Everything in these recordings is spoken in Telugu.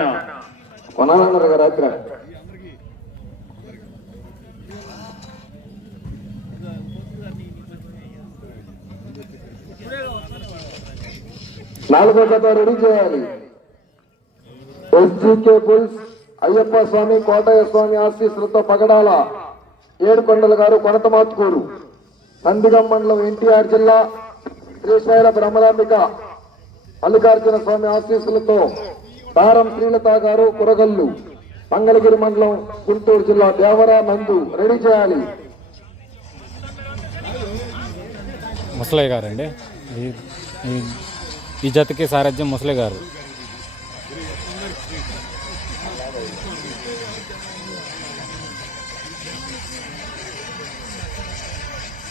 కొనేశాను కొనాలన్నారు కదా రాత్రి నాలుగో జత రెడీ చేయాలి. ఎస్జీకే పుల్స్ అయ్యప్ప స్వామి కోటయ్య స్వామి ఆశీస్సులతో పగడాల ఏడుకొండల గారు కొనతమాత్కూరు నందిగం మండలం ఎన్టీఆర్ జిల్లా శ్రీశైల బ్రహ్మలాంబిక మల్లికార్జున స్వామి ఆశీస్సులతో దారం శ్రీలత గారు కురగల్లు మంగళగిరి మండలం గుంటూరు జిల్లా దేవరా నందు రెడీ చేయాలి. ముసలయ్య గారు అండి ఈ- ఈ జతకి సారథ్యం ముసలయ్య గారు.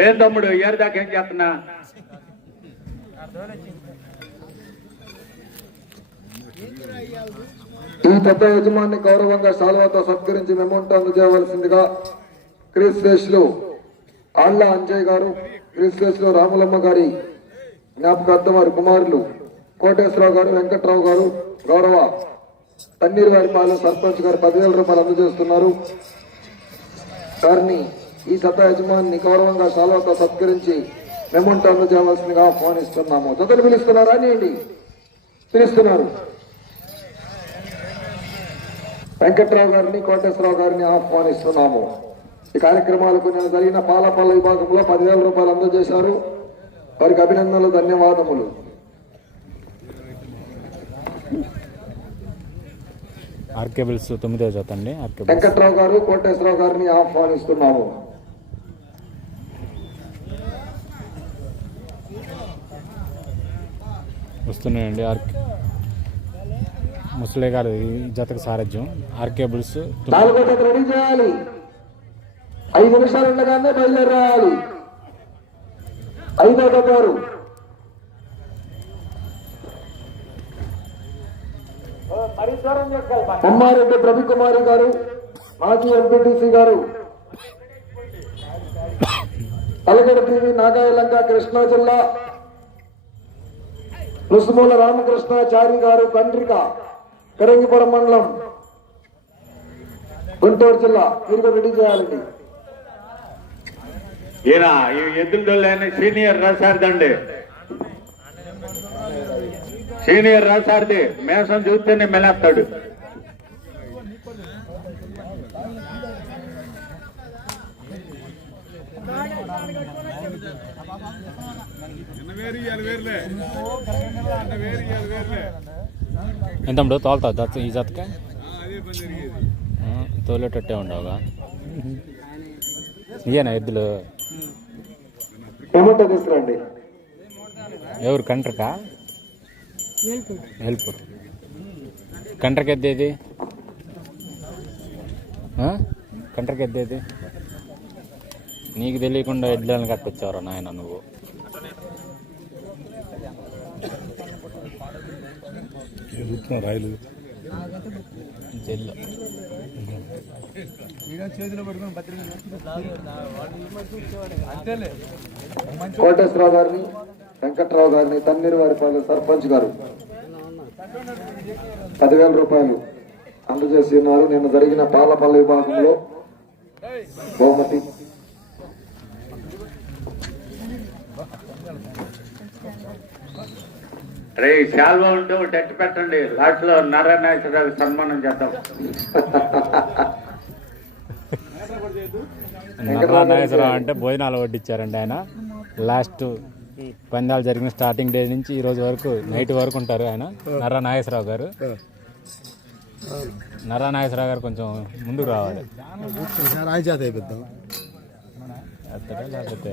ఏం తమ్ముడు ఏరు దాకా ఏం చేస్తున్నా? ఈ పెద్ద యజమాని గౌరవంగా శాలువాతో సత్కరించి మెమోంటో అందజేయవలసిందిగా క్రీస్లేష్లు ఆళ్ళ అంజయ్ గారు క్రీస్లేష్లు రాములమ్మ గారి జ్ఞాపకార్థం వారి కుమారులు కోటేశ్వరరావు గారు వెంకట్రావు గారు గౌరవ తన్నీరు గారి పాలన సర్పంచ్ గారు పదివేల రూపాయలు అందజేస్తున్నారు. గారిని ఈ సత యజమాని గౌరవంగా శాలువాతో సత్కరించి మెమోంటో అందజేయవలసిందిగా ఆహ్వానిస్తున్నాము. జతలు పిలుస్తున్నారా? అండి పిలుస్తున్నారు. వెంకట్రావు గారిని కోటేశ్వరరావు గారిని ఆహ్వానిస్తున్నాము. ఈ కార్యక్రమాలకు నేను జరిగిన పాలపల్ల విభాగంలో పదివేల రూపాయలు అందజేశారు. వారికి అభినందనలు ధన్యవాదములు. ఆర్కేబుల్స్ తొమ్మిదో జత అండి ఆర్కేబుల్స్ వెంకట్రావు గారు కోటేశ్వరరావు గారిని ఆహ్వానిస్తున్నాము. వస్తున్నాయండి. ఆర్కే ముసలే గారు ఈ జతకి సారథ్యం. ఆర్కేబుల్స్ తొమ్మిది- రెడీ చేయాలి. ఐదు నిమిషాలు ఉండగానే బయలుదేరాలి. ఐదో జత వారు. అమ్మారెడ్డి రవికుమారి గారు మాజీ ఎంపీటీసీ గారు. తలగడి టీవీ నాగాయలంక కృష్ణా జిల్లా రుసుమూల రామకృష్ణాచారి గారు కండ్రిక కరంగిపురం మండలం గుంటూరు జిల్లా. మీరు రెడీ చేయాలండి. ఈయన ఈ ఎద్దులైన సీనియర్ రాసారదండి సీనియర్ రాసారది మేసం చూస్తేనే మెలేస్తాడు. ఎంత తమ్ముడు తోలుతావు? జత ఈ జతకి? ఆ, తోలేటట్టే ఉండవుగా. ఇయేనా ఎద్దులు? తీసుకురండి. ఎవరు కంట్రకా? హెల్ప్ కంట్రకి ఎద్దేది? కంట్రకి ఎద్దేది నీకు తెలియకుండా ఎడ్లను కట్టొచ్చావురా నాయన నువ్వు. రాయలు కోటేశ్వరరావు గారిని వెంకట్రావు గారిని తన్నీరు వారి సర్పంచ్ గారు పదివేల రూపాయలు అందజేసి ఉన్నారు నిన్న జరిగిన పాలపల్లి విభాగంలో బహుమతి రే శాల్వా ఉంటే ఒకటి ఎట్టు పెట్టండి. లాస్ట్లో నారాయణేశ్వరరావు సన్మానం చేద్దాం. నర్రా నాగేశ్వరరావు అంటే భోజనాలు వడ్డిచ్చారండి ఆయన. లాస్ట్ పందాలు జరిగిన స్టార్టింగ్ డే నుంచి ఈ రోజు వరకు నైట్ వరకు ఉంటారు ఆయన నర్రా నాగేశ్వరరావు గారు. నర్రా నాగేశ్వరరావు గారు కొంచెం ముందుకు రావాలి. లేకపోతే?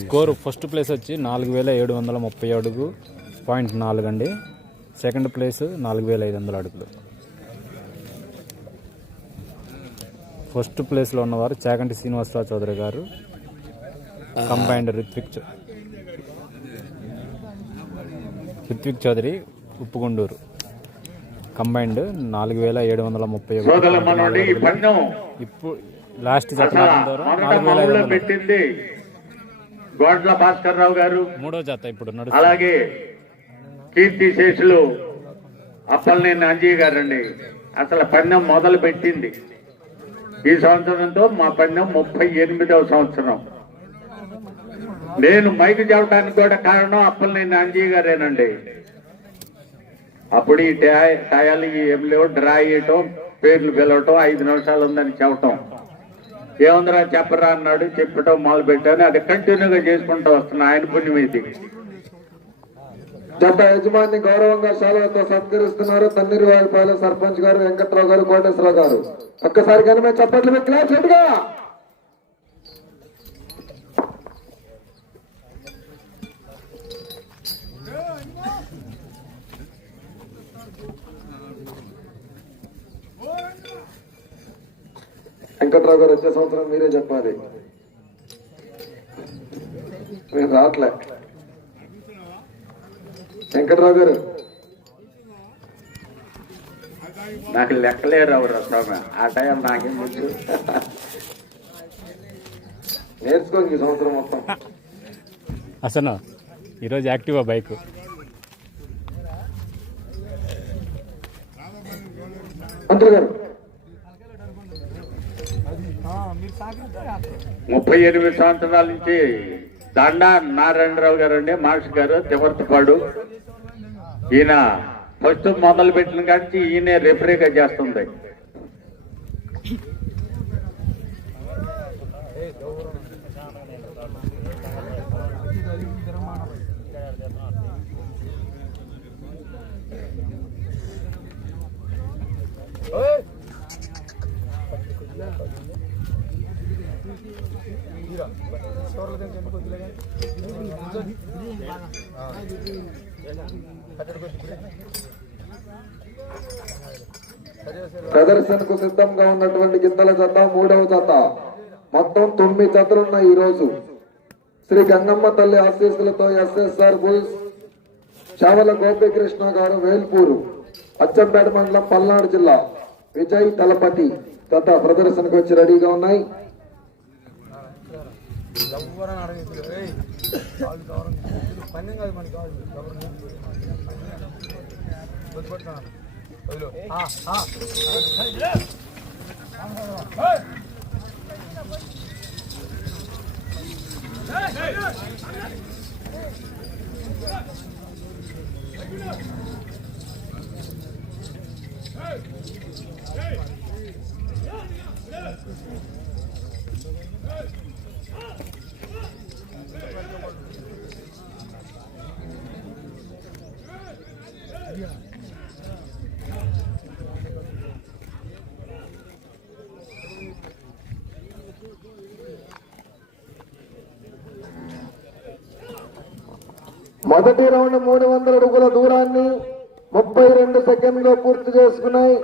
స్కోర్ ఫస్ట్ ప్లేస్ వచ్చి నాలుగు వేల ఏడు వందల ముప్పై అడుగు పాయింట్ నాలుగు అండి సెకండ్ ప్లేస్ నాలుగు వేల ఐదు వందల అడుగులు. ఫస్ట్ ప్లేస్లో ఉన్నవారు చాగంటి శ్రీనివాసరావు చౌదరి గారు కంబైండ్ రిత్విక్ రిత్విక్ చౌదరి ఉప్పుగుండూరు. కంబైండ్ నాలుగు వేల ఏడు వందల ముప్పై ఇప్పుడు లాస్ట్ జత పెట్టింది గోడ్ల భాస్కర్ రావు గారు. మూడో జత ఇప్పుడు అలాగే కీర్తి శేషులు అప్పలనేని అంజయ్య గారండి. అసలు పందెం మొదలు పెట్టింది. ఈ సంవత్సరంతో మా పందెం ముప్పై ఎనిమిదవ సంవత్సరం. నేను మైకు చెప్పడానికి కూడా కారణం అప్పలనేని అంజయ్య గారేనండి. అప్పుడు ఈ టయాలు ఏం లేవు డ్రా చేయటం పేర్లు పిలవటం ఐదు నిమిషాలు ఉందని చెప్పటం. ఏముందిరా చెప్పరా అన్నాడు. చెప్పటం మొదలు పెట్టాను అది కంటిన్యూగా చేసుకుంటూ వస్తున్నా ఆయన పుణ్యం ఇది జత యజమాని గౌరవంగా శాలతో సత్కరిస్తున్నారు. తన్నీరు వారిపాలెం సర్పంచ్ గారు వెంకట్రావు గారు కోటేశ్వరరావు గారు. ఒక్కసారి కానీ మేము చప్పట్లు మీ క్లాస్ వెంకట్రావు గారు వచ్చే సంవత్సరం మీరే చెప్పాలి. మీరు రావట్లే. వెంకట్రావు గారు. నాకు లెక్కలే రావు స్వామి ఆ టైం నాకేం తెలుసు. నేర్చుకోండి ఈ సంవత్సరం మొత్తం. అసలు ఈరోజు యాక్టివా బైక్? మంత్రి గారు ముప్పై ఎనిమిది సంవత్సరాల నుంచి దండా నారాయణరావు గారు అండి మాస్టర్ గారు తివర్తపాడు. ఈయన ఫస్ట్ మొదలు పెట్టిన కాడికి ఈయనే రిఫరీగా చేస్తుంది. ప్రదర్శనకు సిద్ధంగా ఉన్నటువంటి గిద్దల జత మూడవ జత. మొత్తం తొమ్మిది జతలున్నాయి ఈ రోజు శ్రీ గంగమ్మ తల్లి ఆశీస్సులతో ఎస్ఎస్ఆర్ బుల్స్ చావల గోపికృష్ణ గారు వేల్పూరు అచ్చంపేట మండలం పల్నాడు జిల్లా విజయ్ తలపతి గత ప్రదర్శనకు వచ్చి రెడీగా ఉన్నాయి. పన్నెండు మనకి Hey! మొదటి రౌండ్ మూడు వందల అడుగుల దూరాన్ని ముప్పై రెండు సెకండ్లు పూర్తి చేసుకున్నాయి.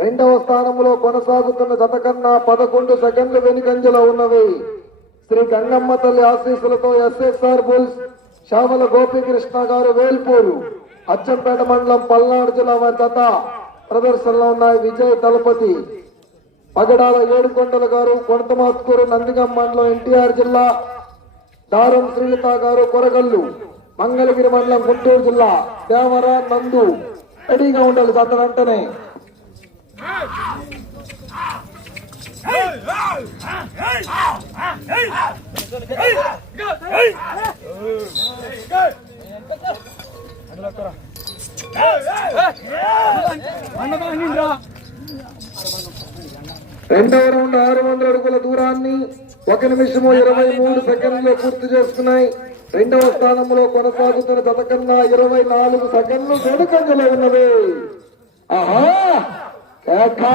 రెండవ స్థానంలో కొనసాగుతున్న జత కన్నా పదకొండు సెకండ్లు వెనుకంజలో ఉన్నవి. శ్రీ గంగమ్మ తల్లి ఆశీస్సులతో ఎస్ఎస్ఆర్ బుల్స్ శ్యామల గోపీకృష్ణ గారు వేల్పూరు అచ్చంపేట మండలం పల్నాడు జిల్లా వారి జత ప్రదర్శనలో ఉన్నాయి. విజయ్ తలపతి పగడాల ఏడుకొండల గారు కొనతమాత్కూరు నందిగం మండలం ఎన్టీఆర్ జిల్లా దారం శ్రీలత గారు కొరగల్లు మంగళగిరి మండలం గుంటూరు జిల్లా దేవర నందు రెడీగా ఉండాలి గత వెంటనే. రెండవ రౌండ్ ఆరు వందల అడుగుల దూరాన్ని ఒక నిమిషము ఇరవై మూడు సెకండ్లు పూర్తి చేసుకున్నాయి. రెండవ స్థానంలో కొనసాగుతున్న జత కన్నా ఇరవై నాలుగు సెకండ్లు వెనుకంజలో ఉన్నవి. ఆహా! కేకా!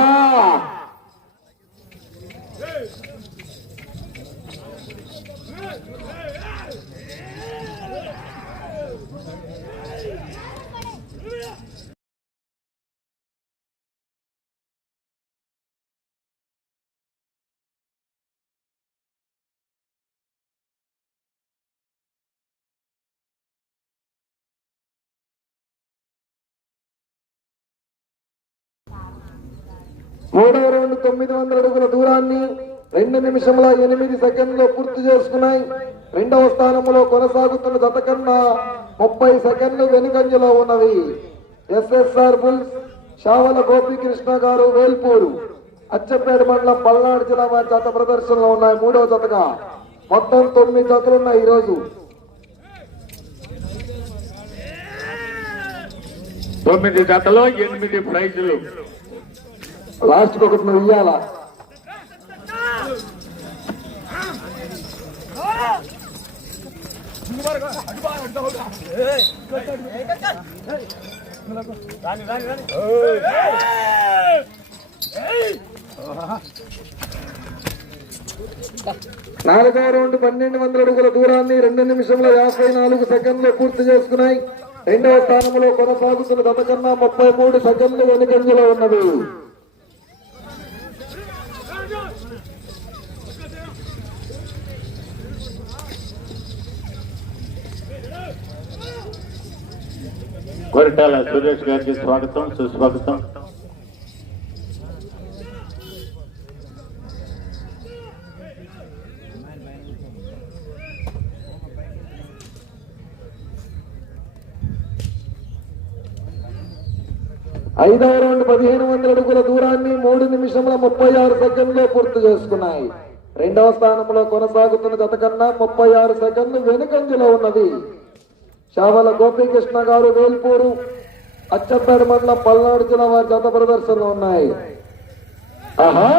మూడవ రౌండ్ తొమ్మిది వందల అడుగుల దూరాన్ని రెండు నిమిషముల ఎనిమిది సెకండ్లు పూర్తి చేసుకున్నాయి. రెండవ స్థానంలో కొనసాగుతున్న జత కన్నా ముప్పై సెకండ్లు వెనుకంజలో ఉన్నవి. ఎస్ఎస్ఆర్ బుల్స్ శావల గోపీకృష్ణ గారు వేల్పూరు అచ్చంపేట మండలం పల్నాడు జిల్లా వారి జత ప్రదర్శనలో ఉన్నాయి. మూడవ జతగా. మొత్తం తొమ్మిది జతలు ఉన్నాయి ఈరోజు. తొమ్మిది జతలో ఎనిమిది ప్రైజులు. లాస్ట్ ఒకటి నువ్వు ఇయ్యాలా? నాలుగో రౌండ్ పన్నెండు వందల అడుగుల దూరాన్ని రెండు నిమిషంలో యాభై నాలుగు సెకండ్లు పూర్తి చేసుకున్నాయి. రెండవ స్థానంలో కొనసాగుతున్న గత కన్నా ముప్పై మూడు సెకండ్లు వెనుకంజలో ఉన్నది కొరటాల సురేష్ గారికి స్వాగతం సుస్వాగతం. ఐదవ రౌండ్ పదిహేను వందల అడుగుల దూరాన్ని మూడు నిమిషముల ముప్పై ఆరు సెకండ్లో పూర్తి చేసుకున్నాయి. రెండవ స్థానంలో కొనసాగుతున్న గత కన్నా ముప్పై ఆరు సెకండ్లు వెనుకంజలో ఉన్నది. శావల గోపీకృష్ణ గారు వేల్పూరు అచ్చంపేట మండలం పల్నాడు జిల్లా వారి జత ప్రదర్శనలో ఉన్నాయి ఆహా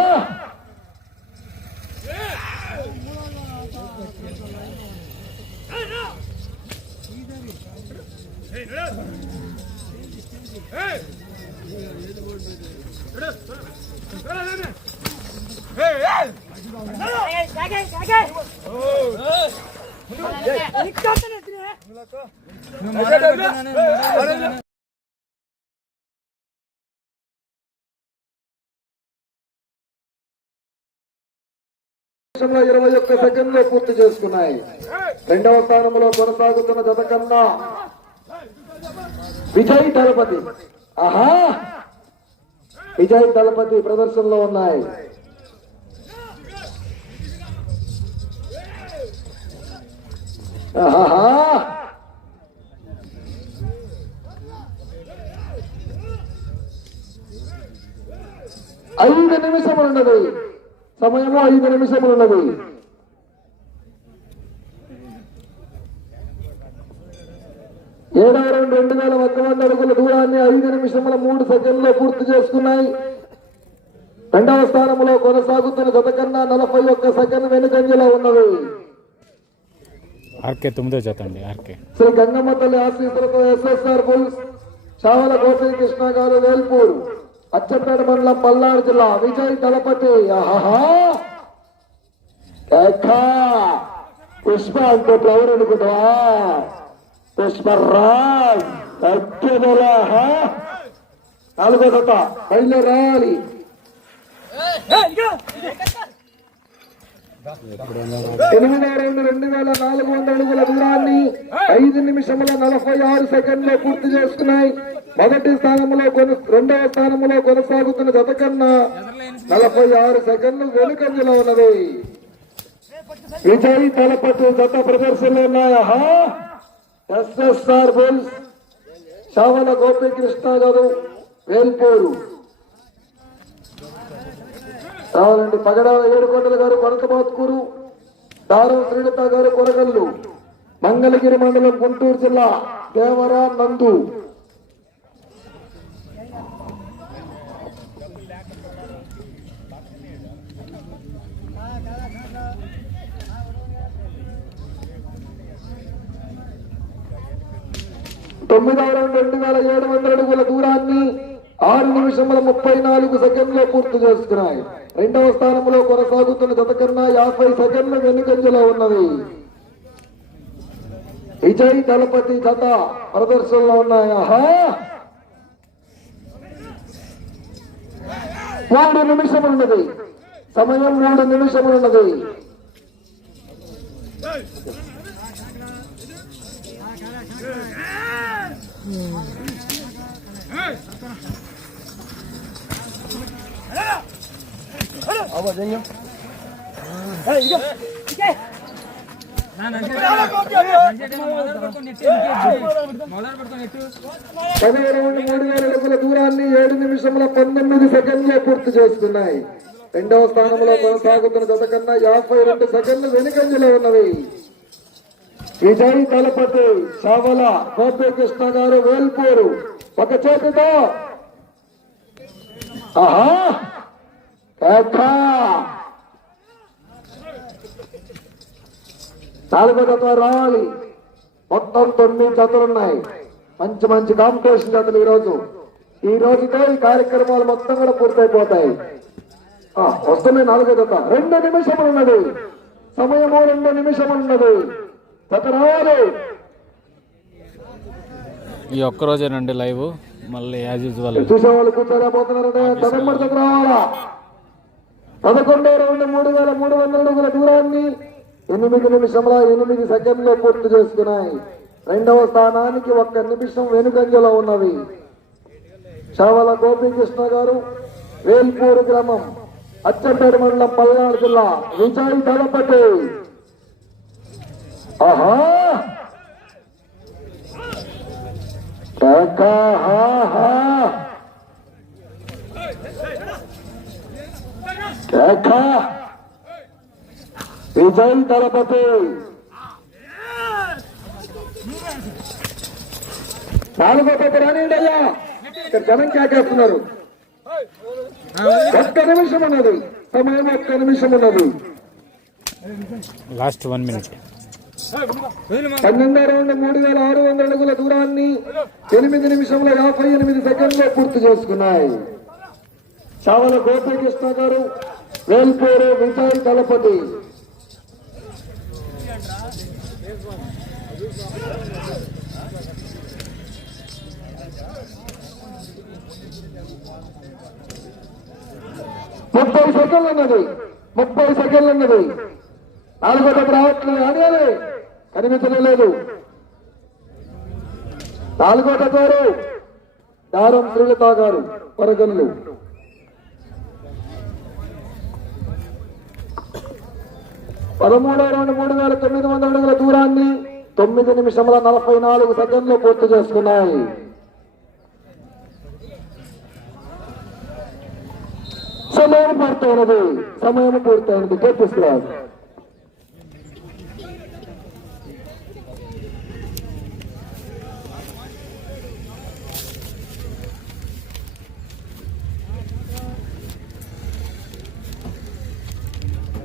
నిమిషంలో ఇరవై ఒక్క సెకండ్లు పూర్తి చేసుకున్నాయి. రెండవ స్థానంలో కొనసాగుతున్న జత కన్నా విజయ్ దళపతి. ఆహా! విజయ్ దళపతి ప్రదర్శనలో ఉన్నాయి. ఆహా ఐదు నిమిషములు ఉన్నది సమయము ఐదు నిమిషములు ఉన్నది ఏడవ రౌండ్ రెండు వేల ఒక్క వంద అడుగుల దూరాన్ని ఐదు నిమిషముల మూడు సెకండ్లో పూర్తి చేసుకున్నాయి. రెండవ స్థానంలో కొనసాగుతున్న గత కన్నా నలభై ఒక్క సెకండ్ వెనుకంజలో ఉన్నది. ఆర్కే తొమ్మిదో జత అండి ఆర్కే. శ్రీ గంగమ్మ తల్లి ఆశీస్సులతో ఎస్ఎస్ఆర్ బుల్స్ చావల గోపీకృష్ణ గారు వేల్పూరు. అచ్చంపేట మండలం పల్నాడు జిల్లా విజయ్ దళపతి. పుష్ప అంటే ఫ్లవర్ అనుకుంటావా పుష్పరాజ్ నాలుగో దత బయలుదేరాలి. ఎనిమిది రెండు రెండు వేల నాలుగు వందల అడుగుల దూరాన్ని ఐదు నిమిషముల నలభై ఆరు సెకండ్లు పూర్తి చేసుకున్నాయి. మొదటి స్థానంలో కొన రెండవ స్థానంలో కొనసాగుతున్న గత కన్నా నలభై ఆరు సెకండ్లు వెనుకంజలో ఉన్నది. విజయ్ తలపతి గత ప్రదర్శనలో ఉన్నాయా? ఎస్ఎస్ఆర్ బుల్స్ చావల గోపికృష్ణ గారు వేల్పూరు. రావాలండి. పగడాల ఏడుకొండల గారు కొనకమాత్కూరు దారం శ్రీలత గారు కొరగల్లు మంగళగిరి మండలం గుంటూరు జిల్లా దేవరా నందు. తొమ్మిదవ రౌండ్ రెండు వేల ఏడు వందల అడుగుల దూరాన్ని ఆరు నిమిషముల ముప్పై నాలుగు సెకండ్లో పూర్తి చేసుకున్నాయి. రెండవ స్థానంలో కొనసాగుతున్న జత కన్నా యాభై సెకండ్ల వెనుకంజలో ఉన్నది విజయ్ దళపతి జత ప్రదర్శనలో ఉన్నాయా? మూడు నిమిషములున్నది. సమయం మూడు నిమిషములున్నది. పదిహేను మూడు వేల అడుగుల దూరాన్ని ఏడు నిమిషంలో పంతొమ్మిది సెకండ్లో పూర్తి చేస్తున్నాయి రెండవ స్థానంలో కొనసాగుతున్న జత కన్నా యాభై రెండు సెకండ్లు వెనుకంజలో ఉన్నవి. విజయ్ దళపతి చావల గోపీకృష్ణ గారు వేల్పూరు. ఒక చేతితో. నాలుగో జత రావాలి. మొత్తం తొమ్మిది జతలు ఉన్నాయి. మంచి మంచి కాంపిటీషన్ జతలు ఈరోజు. ఈ రోజుతో ఈ కార్యక్రమాలు మొత్తం కూడా పూర్తయిపోతాయి. వస్తున్నాయి నాలుగో జత. రెండు నిమిషములు ఉన్నది సమయము రెండు నిమిషములు ఉన్నది జత రావాలి. ఈ ఒక్క రోజేనండి లైవ్. మళ్ళీ యాజ్ యూజువల్. చూసే వాళ్ళు కూర్చోలేకపోతున్నారంటే తదమ్మడి జత రావాలా? పదకొండో రౌండ్ మూడు వేల మూడు వందల అడుగుల దూరాన్ని ఎనిమిది నిమిషంలో ఎనిమిది సెకండ్లో పూర్తి చేసుకున్నాయి. రెండవ స్థానానికి ఒక్క నిమిషం వెనుకంజలో ఉన్నవి చావల గోపీకృష్ణ గారు వేల్పూరు గ్రామం. అచ్చంపేట మండలం పల్నాడు జిల్లా విజయ్ దళపతి ఆహా! విజయ్ దళపతి నాలుగో పెద్ద రానియండి అయ్యా. ఇక్కడ జనం కేకేస్తున్నారు. ఒక్క నిమిషం ఉన్నది సమయం ఒక్క నిమిషం ఉన్నది లాస్ట్ వన్ మినిట్ పన్నెండో రౌండ్ మూడు వేల ఆరు వందల అడుగుల దూరాన్ని ఎనిమిది నిమిషంలో యాభై ఎనిమిది సెకండ్లో పూర్తి చేసుకున్నాయి. చావల గోపీకృష్ణ గారు వేల్పూరు విజయ్ దళపతి. ముప్పై సెకండ్లు ఉన్నది. ముప్పై సెకండ్లు ఉన్నది. నాలుగో దెబ్బ రావట్లేదు అని అని కనిపించలేదు నాలుగోట గారు దారం శ్రీలత గారు. వరగల్లు పదమూడు రెండు మూడు వేల తొమ్మిది వందల అడుగుల దూరాన్ని తొమ్మిది నిమిషముల నలభై నాలుగు సెకండ్లు పూర్తి చేసుకున్నాయి. సమయం పూర్తయినది. సమయం పూర్తయినది. కేపిస్తున్నారు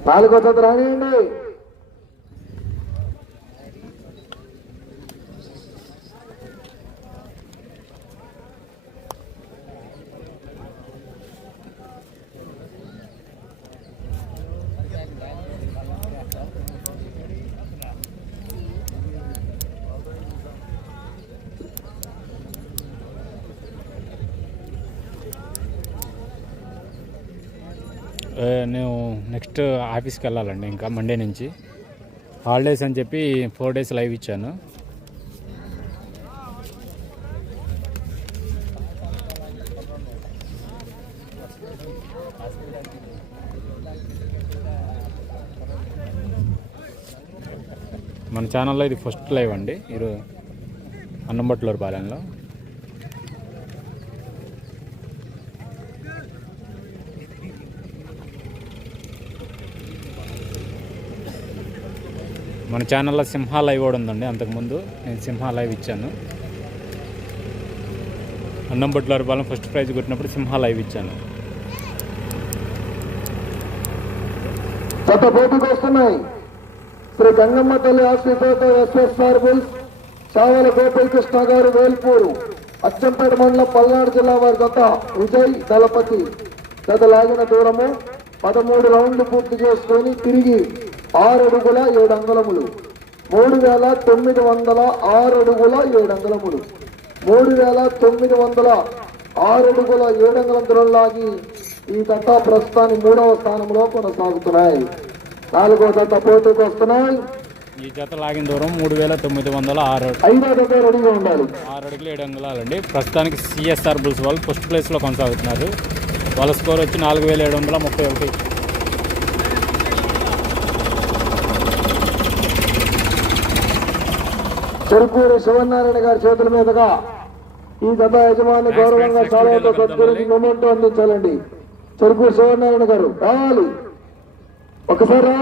నాలుగో జత రానియండి. నేను నెక్స్ట్ ఆఫీస్కి వెళ్ళాలండి ఇంకా మండే నుంచి. హాలిడేస్ అని చెప్పి ఫోర్ డేస్ లైవ్ ఇచ్చాను. మన ఛానల్లో ఇది ఫస్ట్ లైవ్ అండి. ఈరోజు అన్నంబట్లూరు పాలెంలో. మన ఛానల్లో సింహ లైవ్ కూడా ఉందండి. అంతకుముందు నేను సింహ లైవ్ ఇచ్చాను. అన్నంబట్లూరు బాలం ఫస్ట్ ప్రైజ్ కొట్టినప్పుడు సింహ లైవ్ ఇచ్చాను. గత పోటీకి వస్తున్నాయి. శ్రీ గంగమ్మ తల్లి ఆశీస్సులతో ఎస్ఎస్ఆర్ బుల్స్ చావల గోపాలకృష్ణ గారు వేల్పూరు అచ్చంపేట మండలం పల్నాడు జిల్లా వారి గత విజయ్ దళపతి. గత లాగిన దూరము పదమూడు రౌండ్లు పూర్తి చేసుకొని తిరిగి ఆరు అడుగుల ఏడు అంగుళములు మూడు వేల తొమ్మిది వందల ఆరు అడుగుల ఏడు అంగుళములు మూడు వేల తొమ్మిది వందల ఆరు అడుగుల ఏడు అంగుళం దూరం లాగి ఈ దత్తా ప్రస్తుతాన్ని మూడవ స్థానంలో కొనసాగుతున్నాయి. నాలుగో దత్త పోటీకి వస్తున్నాయి. ఈ జత లాగిన దూరం మూడు వేల తొమ్మిది వందల ఆరు ఐదో రెడీగా ఉండాలి. ఆరు అడుగులు ఏడు అంగుళాలండి ప్రస్తుతానికి సిఎస్ఆర్ బుల్స్ వాళ్ళు ఫస్ట్ ప్లేస్లో కొనసాగుతున్నారు. వాళ్ళ స్కోర్ వచ్చి నాలుగు వేల ఏడు వందల ముప్పై ఒకటి. చెరుకూరు శివనారాయణ గారి చేతుల మీదుగా ఈ గత యజమాని గౌరవంగా సాలతో సత్కరించి మొమెంటో అందించాలండి చెరుకూరు శివనారాయణ గారు రావాలి ఒకసారి.